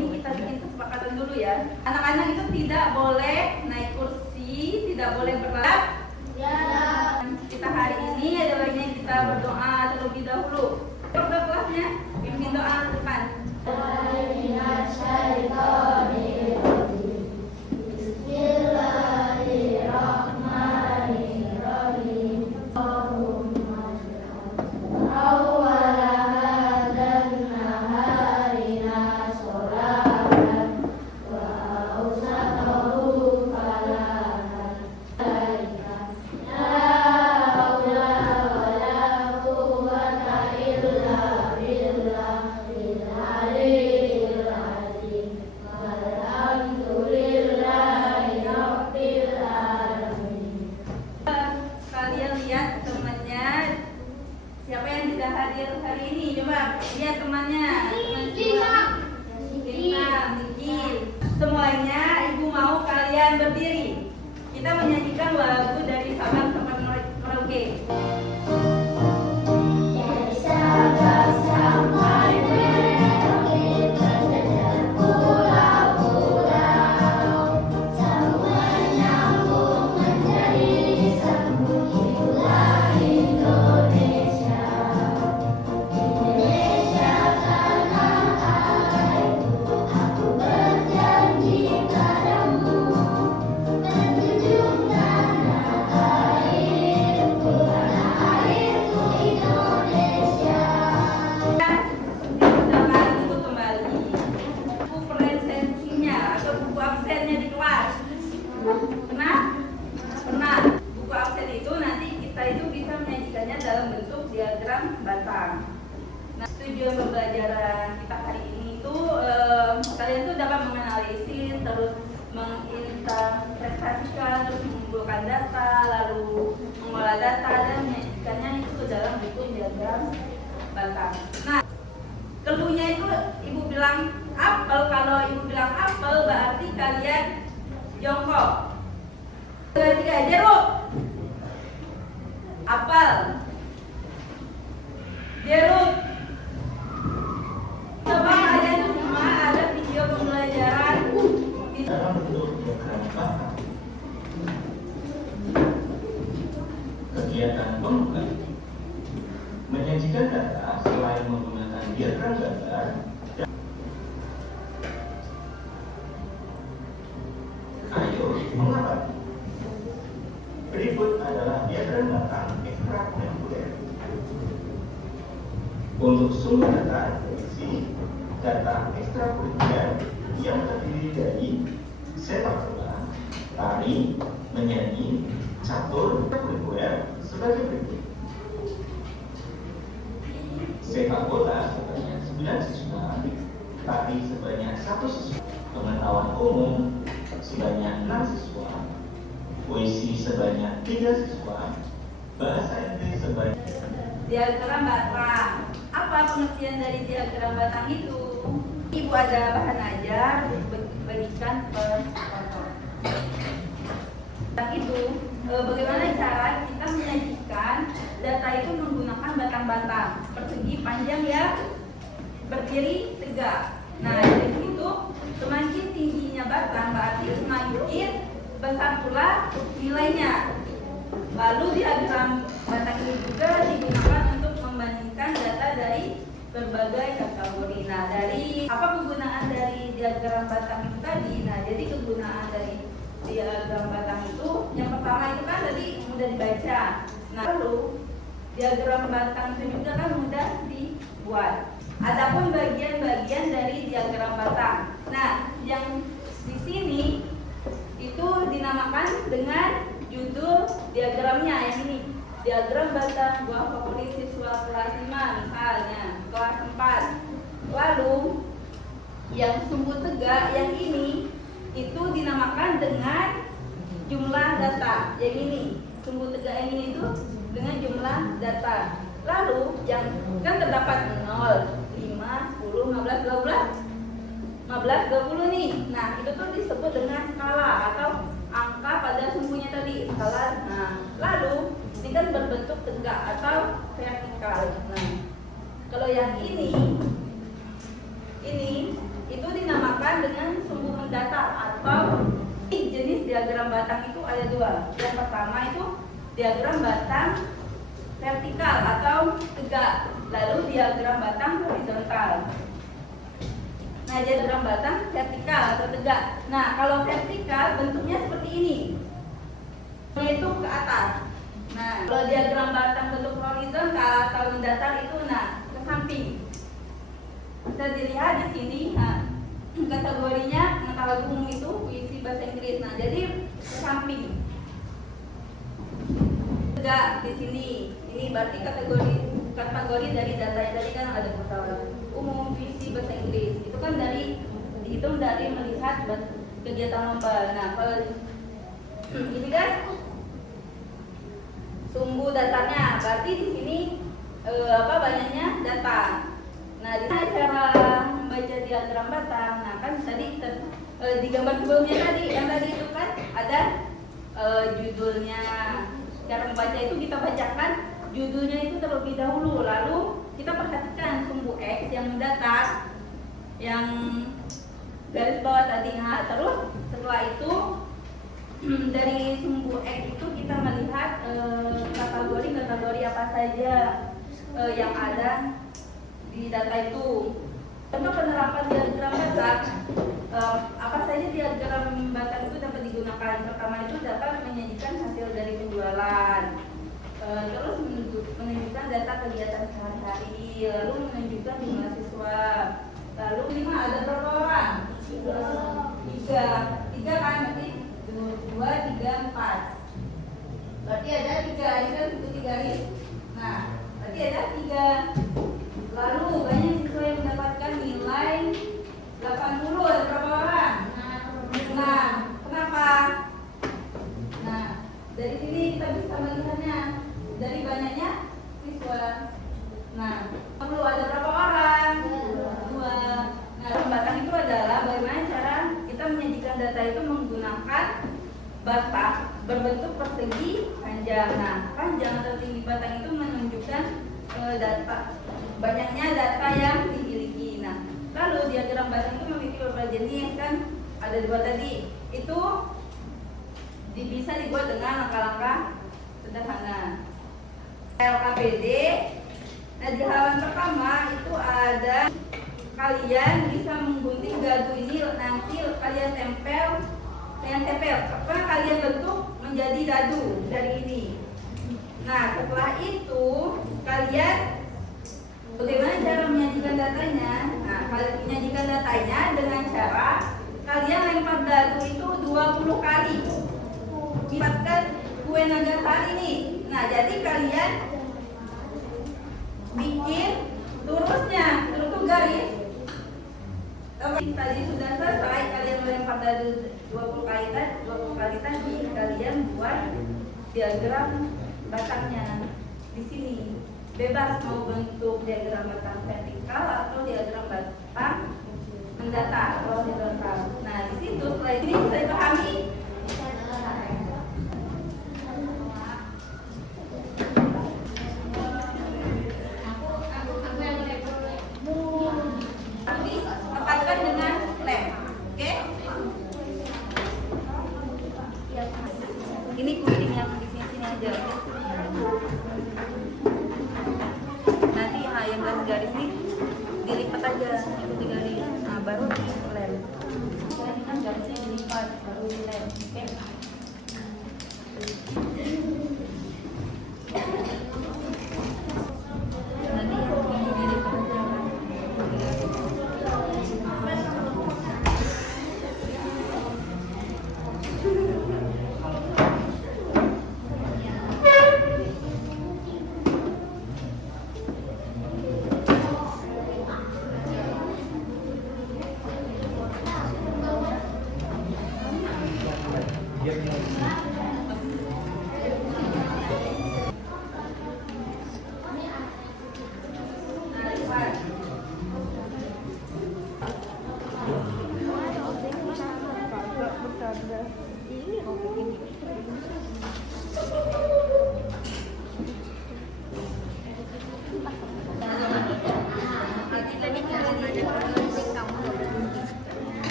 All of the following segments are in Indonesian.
ini kita bikin kesepakatan dulu ya. Anak-anak itu tidak boleh naik kursi, tidak boleh berat. Ya. Kita hari ini ada baiknya kita berdoa terlebih dahulu. Kepada kelasnya, pimpin doa ke depan. Siapa yang tidak hadir hari ini? Coba lihat temannya. Semuanya ibu mau kalian berdiri. Kita menyanyikan lagu dari Sabang sampai Merauke. Dari Sabang sampai Merauke, tersebar pulau-pulau, semua nyambung menjadi satu jiwa Indonesia. Indonesia tanah airku, aku berjanji padamu, menjunjung tanah airku Indonesia. Jangan tunggu kembali. Buku presensinya atau buku absennya di kelas. Pernah? Buku absen itu nanti kita itu bisa menyajikannya dalam bentuk diagram batang. Nah, tujuan pembelajaran kita hari ini itu kalian tuh dapat menganalisis, terus menginterpretasikan, terus mengumpulkan data, lalu mengolah data dan menyajikannya itu ke dalam bentuk diagram batang. Nah, keluhnya itu ibu bilang apel. Kalau ibu bilang apel berarti kalian jongkok. Tiga jeruk, apel, jeruk. Coba kalian semua ada video pembelajaran dalam bentuk diagram batang. Kegiatan pembuka menyajikan data selain menggunakan diagram gambar. Ayo mengamati. Berikut adalah diagram batang ekstrakurikuler. Untuk sumber data berisi data ekstrakurikuler yang terdiri dari sepak bola, tari, menyanyi, catur, ekstrakurikuler sebagai berikut. Sepak bola sebanyak 9 siswa, tari sebanyak 1 siswa, pengetahuan umum sebanyak 6 siswa, puisi sebanyak 3 siswa, bahasa Inggris sebanyak. diagram batang. Apa pengertian dari diagram batang itu? Ibu ada bahan ajar bagikan per kelompok. Dan itu bagaimana cara kita menyajikan data itu menggunakan batang-batang persegi panjang ya, berdiri tegak. Nah, dari situ semakin tingginya batang berarti semakin besar pula nilainya. Lalu diagram batang ini juga digunakan untuk membandingkan data dari berbagai kategori. Nah, dari apa kegunaan dari diagram batang itu tadi? Nah, jadi kegunaan dari diagram batang itu yang pertama itu kan tadi mudah dibaca. Nah, lalu diagram batang itu juga kan mudah dibuat. Adapun bagian-bagian dari diagram batang. Nah, yang di sini itu dinamakan dengan judul diagramnya yang ini. Diagram batang buah favorit siswa kelas 5 misalnya, kelas 4. Lalu yang sumbu tegak yang ini itu dinamakan dengan jumlah data. Yang ini, sumbu tegak yang ini itu dengan jumlah data. Lalu yang kan terdapat 0, 5, 10, 15, 20 nih. Nah, itu tuh disebut dengan skala atau angka pada sumbunya tadi, skala. Nah, lalu ini kan berbentuk tegak atau vertikal. Nah, kalau yang ini itu dinamakan diagram batang itu ada dua. Yang pertama itu diagram batang vertikal atau tegak, lalu diagram batang horizontal. Nah, diagram batang vertikal atau tegak. Nah, kalau vertikal bentuknya seperti ini, yaitu ke atas. Nah, kalau diagram batang bentuk horizontal atau mendatar itu ke samping. Bisa dilihat di sini. Nah, kategorinya pengetahuan umum itu puisi bahasa Inggris. Nah, jadi ke samping. Tegak di sini. Ini berarti kategori dari data yang tadi kan ada pengetahuan umum, puisi bahasa Inggris. Itu kan dihitung dari melihat kegiatan lomba. Nah, kalau ini kan sumbu datanya, berarti di sini banyaknya data. Nah, di mana cara membaca diagram batang? Nah, kan tadi di gambar sebelumnya tadi, yang tadi itu kan ada judulnya. Cara membaca itu kita bacakan judulnya itu terlebih dahulu, lalu kita perhatikan sumbu X yang mendatar, yang garis bawah tadi. Nah, terus setelah itu dari sumbu X itu kita melihat kategori apa saja yang ada di data itu. Untuk penerapan diagram batang, apa saja diagram batang itu dapat digunakan. Pertama itu dapat menyajikan hasil dari penjualan, terus menunjukkan data kegiatan sehari-hari, lalu menunjukkan jumlah siswa. Lalu 5 ada berapa orang? 3 kan, berarti 2, 3, 4. Berarti ada 3, ini kan 3 garis. Nah, berarti ada 3. Lalu banyak siswa yang mendapatkan nilai 80. Ada berapa orang? Nah, kenapa? Nah, dari sini kita bisa melihatnya dari banyaknya siswa. Nah, perlu ada berapa orang? 2. Nah, batang itu adalah bagaimana cara kita menyajikan data itu menggunakan batang berbentuk persegi panjang. Nah, panjang atau tinggi batang itu menunjukkan banyaknya data yang dimiliki. Nah, lalu diagram batang itu memiliki beberapa jenis, kan ada 2 tadi. Itu bisa dibuat dengan langkah-langkah sederhana. LKPD. Nah, di halaman pertama itu ada kalian bisa menggunting gadu ini, nanti kalian tempel, apa kalian bentuk menjadi dadu dari ini. Nah, setelah itu kalian bagaimana cara menyajikan datanya? Nah, kalian menyajikan datanya dengan cara kalian lempar dadu itu 20 kali. Dapatkan kue nagasari nih. Nah, jadi kalian bikin lurusnya, lurus garis. Tadi sudah selesai, kalian melempar dadu 20 kali tadi, kalian buat diagram batangnya di sini. Bebas mau bentuk diagram batang vertikal atau diagram batang mendatar atau horizontal. Nah, di situ setelah ini bisa dipahami. Tepatkan dengan lem, oke? Ini kuning yang di sini aja. Nanti yang garis ini dilipat aja, ikuti garis. Nah, baru di lem. Ini kan garisnya dilipat, baru di lem, oke? Nanti yang ini dilipat aja.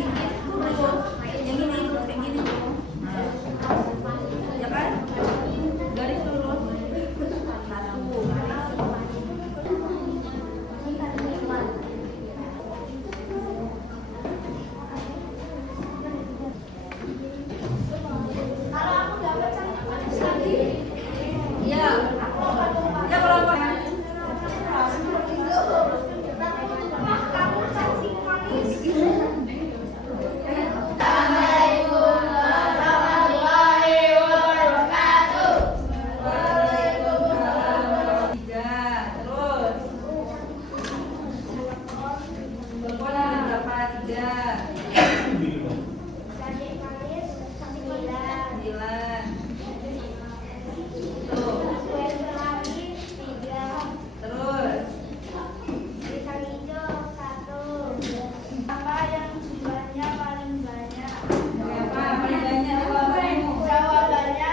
bikin lurus. Yang ini lurus, yang ini tuh. Ya kan? Garis lurus. Satu. Iya. Ya kelompok. Tiga. Terus. Berpola berapa? Tiga. Sembilan. Tuh. Terus. Apa yang jumlahnya paling banyak? Berapa? Paling banyak jawabanmu. Jawabannya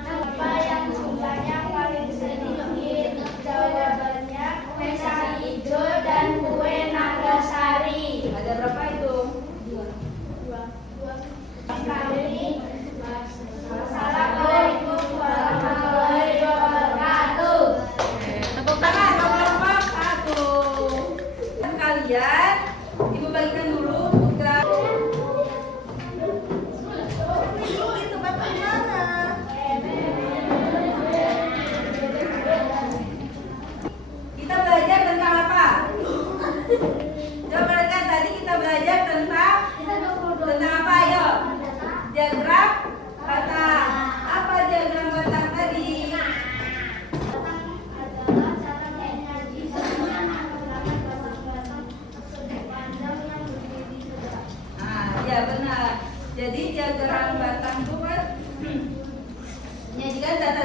apa yang jumlahnya paling sedikit? Jawabannya kue kacang hijau dan kue nagasari. Ada berapa itu? Dua kali. Assalamualaikum warahmatullahi wabarakatuh. Tepuk tangan kelompok satu. Kalian, ibu bagikan dulu tugas. Itu bapak di mana? Kita belajar tentang apa? Coba mereka tadi kita belajar tentang apa? Ayo. Diagram batang. Apa diagram batang tadi? Adalah cara energi semuanya menggunakan batang-batang persegi panjang yang berdiri tegak. Ya benar. Jadi diagram batang itu kan menyajikan data